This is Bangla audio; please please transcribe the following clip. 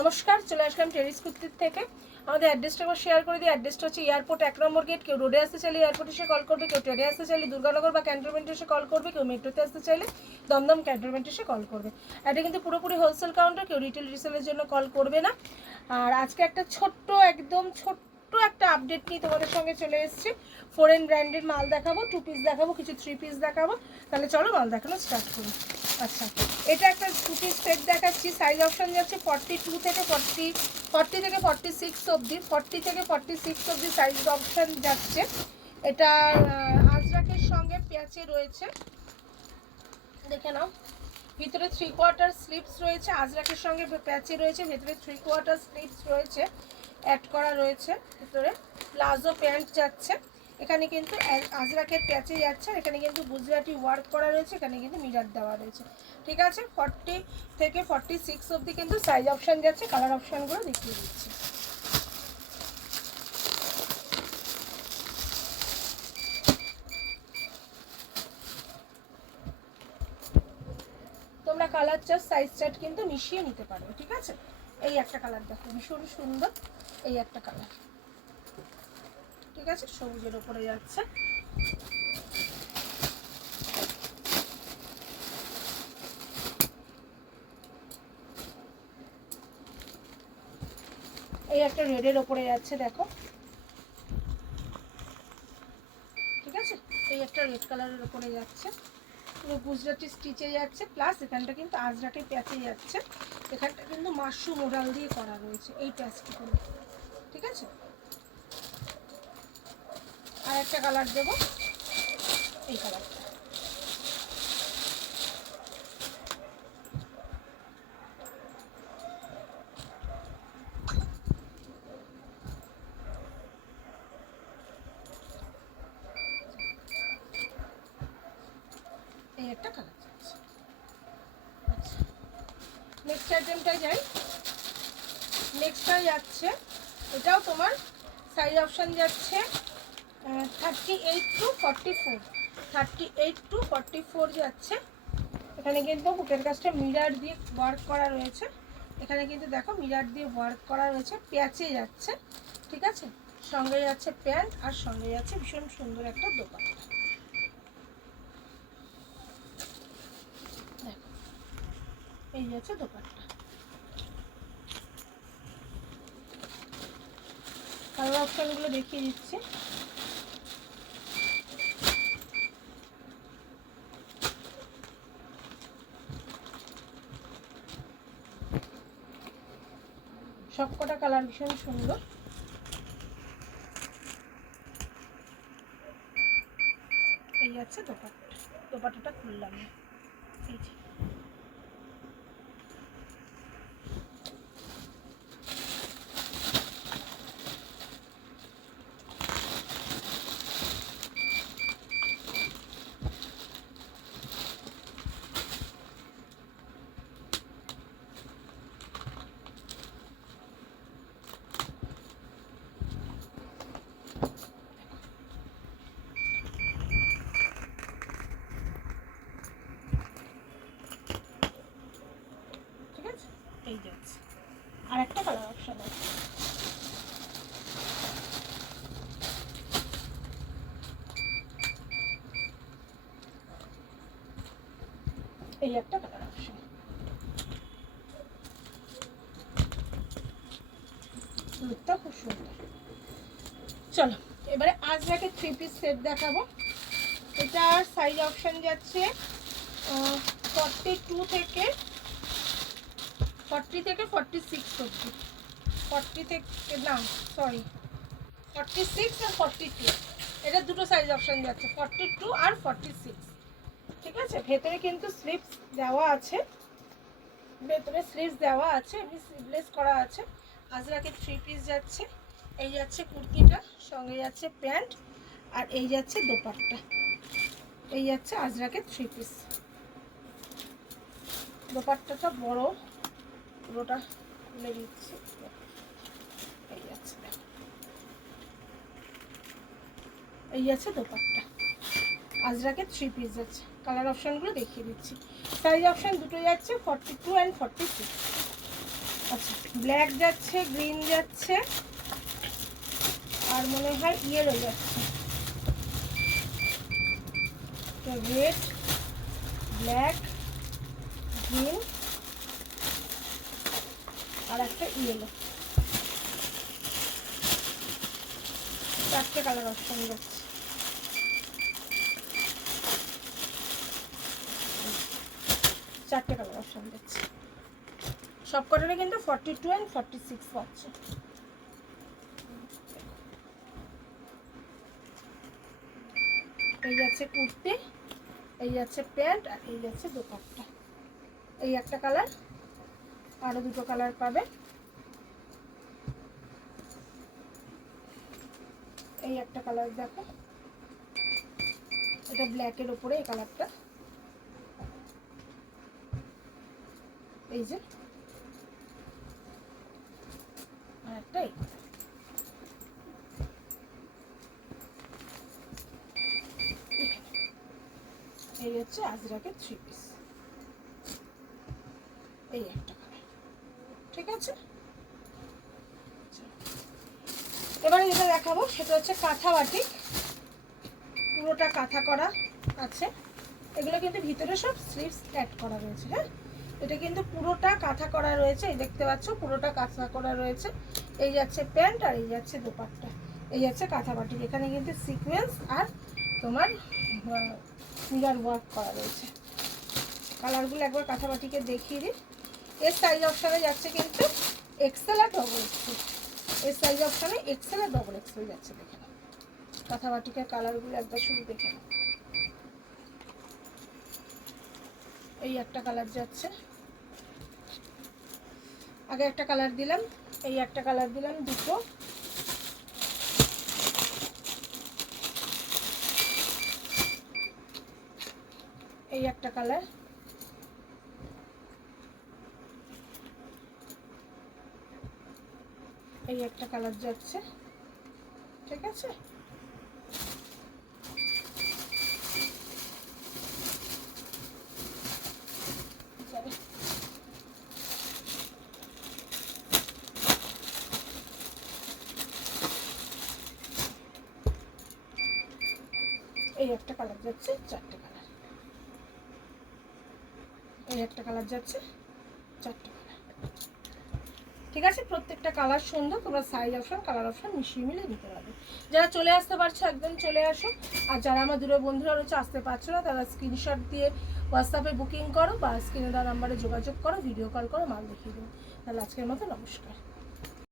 নমস্কার, চলে আসলাম টেরিস কুর্তির থেকে। আমাদের অ্যাড্রেসটা একবার শেয়ার করে দিই। অ্যাড্রেসটা হচ্ছে এয়ারপোর্ট 1 নম্বর গেট। কেউ রোডে আসতে চাইলে এয়ারপোর্ট এসে কল করবে, কেউ ট্রেনে আসতে চাইলে দুর্গানগর বা ক্যান্টনমেন্টে এসে কল করবে, কেউ মেট্রোতে আসতে চাইলে দমদম ক্যান্টনমেন্টে এসে কল করবে। এটা কিন্তু পুরোপুরি হোলসেল কাউন্টার, কেউ রিটেল রিসেলের জন্য কল করবে না। আর আজকে একটা একদম ছোট্ট একটা আপডেট নিয়ে তোমাদের সঙ্গে চলে এসেছি। ফরেন ব্র্যান্ডের মাল দেখাবো, 2 পিস দেখাবো, কিছু 3 পিস দেখাবো। তাহলে চলো মাল দেখানো স্টার্ট করি। আচ্ছা, এটা একটা 2 পিস সেট দেখাচ্ছি। সাইজ অপশন যাচ্ছে 42 থেকে 40 থেকে 46 অবধি, 40 থেকে 46 অবধি সাইজ অপশন যাচ্ছে। এটা আজরাকের সঙ্গে প্যাচে রয়েছে, দেখে নাও। ভিতরে 3/4 স্লিপস রয়েছে, আজরাকের সঙ্গে প্যাচে রয়েছে। ভিতরে 3/4 স্লিপস রয়েছে, অ্যাড করা রয়েছে। ভিতরে প্লাজো প্যান্ট যাচ্ছে। এখানে কিন্তু আজরাকের প্যাচে যাচ্ছে। এখানে কিন্তু গুজরাটি ওয়ার্ক করা রয়েছে, এখানে কিন্তু মিরার দেওয়া রয়েছে। ঠিক আছে, 40 থেকে 46 অবধি কিন্তু সাইজ অপশান যাচ্ছে। কালার অপশানগুলো দেখিয়ে দিচ্ছি। তোমরা কালার চার্ট, সাইজ চার্ট কিন্তু মিশিয়ে নিতে পারো। ঠিক আছে, এই একটা কালার দেখো, ভীষণ সুন্দর। এই একটা কালার, ঠিক আছে, সবুজের উপরে যাচ্ছে। এই একটা রেডের ওপরে যাচ্ছে, দেখো। ঠিক আছে, এই একটা রেড কালারের ওপরে যাচ্ছে, পুরো গুজরাটি স্টিচে যাচ্ছে। প্লাস এখানটা কিন্তু আজরাকে প্যাচে যাচ্ছে। এখানটা কিন্তু মাশরুম মোডাল দিয়ে করা রয়েছে এই প্যাচটি করে। ঠিক আছে, আর একটা কালার দেবো, এই কালারটা। এই একটা কালার যাচ্ছে। আচ্ছা, নেক্সট আইটেমটাই যাই। নেক্সটটাই যাচ্ছে, এটাও তোমার সাইজ অপশান যাচ্ছে 38 টু 44, 38 টু 44 যাচ্ছে। এখানে কিন্তু বুকের কাজটা মিরার দিয়ে ওয়ার্ক করা রয়েছে। এখানে কিন্তু দেখো মিরার দিয়ে ওয়ার্ক করা রয়েছে, প্যাচে যাচ্ছে। ঠিক আছে, সঙ্গে যাচ্ছে প্যান্ট, আর সঙ্গে যাচ্ছে ভীষণ সুন্দর একটা দোপাট্টা। দেখো, এই যাচ্ছে দোপাট্টা। কালার অপশানগুলো দেখিয়ে দিচ্ছি। সবকটা কালার ভীষণ সুন্দর। এই যাচ্ছে দোপাট্টা। দোপাট্টাটা খুললাম না, এই যে। ঠিক আছে, এই যাচ্ছে। আর একটা কালার অপশান আছে, এই একটা কালার অপশান। লুকটা খুব সুন্দর। চলো এবারে আজরাকে 3 পিস সেট দেখাবো। এটার সাইজ অপশান যাচ্ছে 42 থেকে 46 অবধি। 40 থেকে না, সরি, 46 আর 42, এটা দুটো সাইজ অপশান যাচ্ছে, 42 আর 46। ঠিক আছে, ভেতরে কিন্তু স্লিপস দেওয়া আছে, ভেতরে স্লিভস দেওয়া আছে, এমনি স্লিভলেস করা আছে। আজরাকে 3 পিস যাচ্ছে। এই যাচ্ছে কুর্তিটা, সঙ্গে যাচ্ছে প্যান্ট, আর এই যাচ্ছে দোপাট্টা। এই যাচ্ছে আজরাকে 3 পিস। দোপাট্টাটা বড়, পুরোটা খুলে দিচ্ছি। এই যাচ্ছে, এই যাচ্ছে দোপাট্টা। আজরাকে 3 পিস যাচ্ছে। কালার অপশানগুলো দেখিয়ে দিচ্ছি। সাইজ অপশান দুটো যাচ্ছে, 42 অ্যান্ড 46। আচ্ছা, ব্ল্যাক যাচ্ছে, গ্রিন যাচ্ছে, আর মনে হয় ইয়েলো যাচ্ছে। রেড, ব্ল্যাক, গ্রিন আর একটা ইয়েলো, 4টে কালার অপশন যাচ্ছে। চারটে কালার অপশন যাচ্ছে, সব কটারে কিন্তু 42 and 46 পাচ্ছে। এই যাচ্ছে কুর্তি, এই যাচ্ছে প্যান্ট, আর এই যাচ্ছে দোপাট্টা। এই একটা কালার, আরো দুটো কালার পাবে। এই একটা কালার দেখো, এটা ব্ল্যাকের উপরে এই কালারটা, এই যে আরেকটা এই হচ্ছে আজরাকের 3 পিস। এই একটা কালার, ঠিক আছে। এবারে যেটা দেখাবো সেটা হচ্ছে কাঁথা বাটিক, পুরোটা কাঁথা করা আছে। এগুলো কিন্তু ভিতরে সব স্লিভস অ্যাড করা রয়েছে। হ্যাঁ, এটা কিন্তু পুরোটা কাঁথা করা রয়েছে, এই দেখতে পাচ্ছ পুরোটা কাঁথা করা রয়েছে। এই যাচ্ছে প্যান্ট আর এই যাচ্ছে দোপাট্টা, এই যাচ্ছে কাঁথা বাটিক। এখানে কিন্তু সিকোয়েন্স আর তোমার মিরর ওয়ার্ক করা রয়েছে। কালারগুলো একবার কাঁথা বাটিকে দেখিয়ে দিই। এর সাইজ অপশানে যাচ্ছে কিন্তু এক্সেল আর ডবল এক্সেল। এর সাইজ অপশানে এক্সেল আর ডবল এক্সেল যাচ্ছে। দেখে নাও কাঁথা বাটিকের কালারগুলো একবার শুরু দেখে নাও। এই একটা কালার যাচ্ছে, আগে একটা কালার দিলাম, এই একটা কালার দিলাম, দুটো। এই একটা কালার, এই একটা কালার যাচ্ছে, ঠিক আছে। এই একটা কালার যাচ্ছে, 4টে কালার। এই একটা কালার যাচ্ছে, 4টে কালার, ঠিক আছে। প্রত্যেকটা কালার সুন্দর, তোমরা সাইজ অপশন কালার অপশন মিশিয়ে মিলিয়ে নিতে পারবে। যারা চলে আসতে পারছো একদম চলে আসো, আর যারা আমার দূরে বন্ধুরা রয়েছে আসতে পারছো না তারা স্ক্রিনশট দিয়ে হোয়াটসঅ্যাপে বুকিং করো বা স্ক্রিনে দেওয়া নাম্বারে যোগাযোগ করো, ভিডিও কল করো, মাল দেখিয়ে দেবো। তাহলে আজকের মতো নমস্কার।